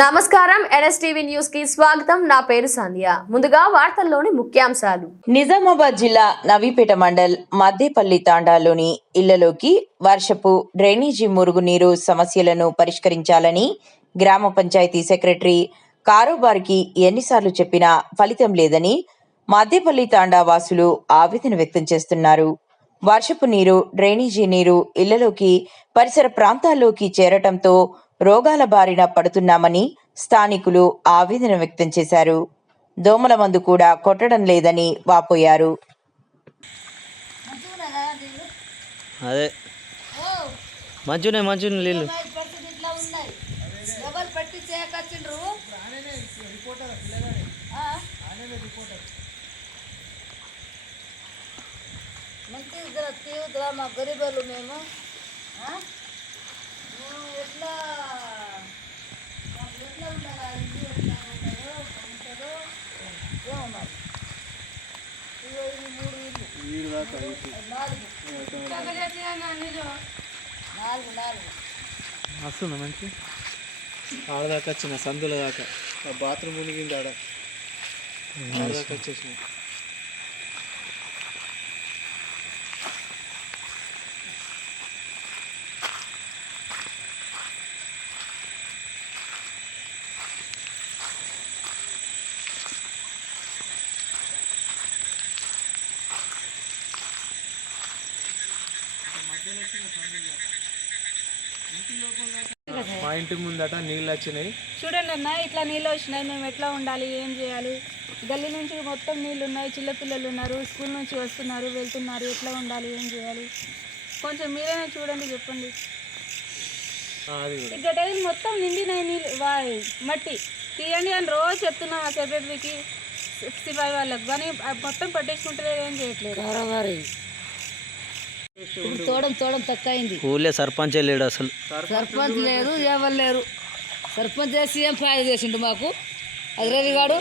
నమస్కారం ఎన్ఎస్టీవీ న్యూస్కి స్వాగతం. నా పేరు సంధ్య. ముందుగా వార్తల్లోని ముఖ్యాంశాలు. నిజామాబాద్ జిల్లా నవీపేట మండల్ మద్దేపల్లి తాండాలోని ఇళ్ళలోకి వర్షపు డ్రైనేజీ మురుగునీరు సమస్యలను పరిష్కరించాలని గ్రామ పంచాయతీ సెక్రటరీ కారోబార్కి ఎన్నిసార్లు చెప్పినా ఫలితం లేదని మద్దేపల్లి తాండా వాసులు ఆవేదన వ్యక్తం చేస్తున్నారు. వర్షపు నీరు డ్రైనేజీ నీరు ఇళ్ళలోకి పరిసర ప్రాంతాల్లోకి చేరటంతో రోగాల బారిన పడుతున్నామని స్థానికులు ఆవేదన వ్యక్తం చేశారు దోమల మందు కూడా కొట్టడం లేదని వాపోయారు అదే నీళ్ళు? మంచి మా ఆ? మేము ఎట్లా వస్తుందా మంచి? ఆడదాకా వచ్చిన సందుల దాకా బాత్రూమ్ మునిగింది ఆడ. ఆడదాకా వచ్చేసిన మా ఇంటి ముందట నీళ్ళు వచ్చినాయి. చూడండి అన్న ఇట్లా నీళ్ళు వచ్చినాయి. మేము ఎట్లా ఉండాలి? ఏం చేయాలి? గల్లీ నుంచి మొత్తం నీళ్ళు ఉన్నాయి. చిన్నపిల్లలు ఉన్నారు. స్కూల్ నుంచి వస్తున్నారు వెళ్తున్నారు. ఎట్లా ఉండాలి? ఏం చేయాలి? కొంచెం మీరైనా చూడండి చెప్పండి. గడ్డలు మొత్తం నిండినాయి నీళ్ళు. వా- మట్టి. తీయండి అని రోజు చెప్తున్నా ఆ సెక్రటరీకి సిక్స్టీ ఫైవ్ వాళ్ళకి. కానీ మొత్తం పట్టించుకుంటలేదు ఏం చేయట్లేదు. ఊళ్ళే తక్కువ అయింది సర్పంచ్ లేడు అసలు. సర్పంచ్ లేరు ఎవరు లేరు. సర్పంచ్ సీఎం ఫైర్ చేసిండు మాకు. అదిరేవి గాడు.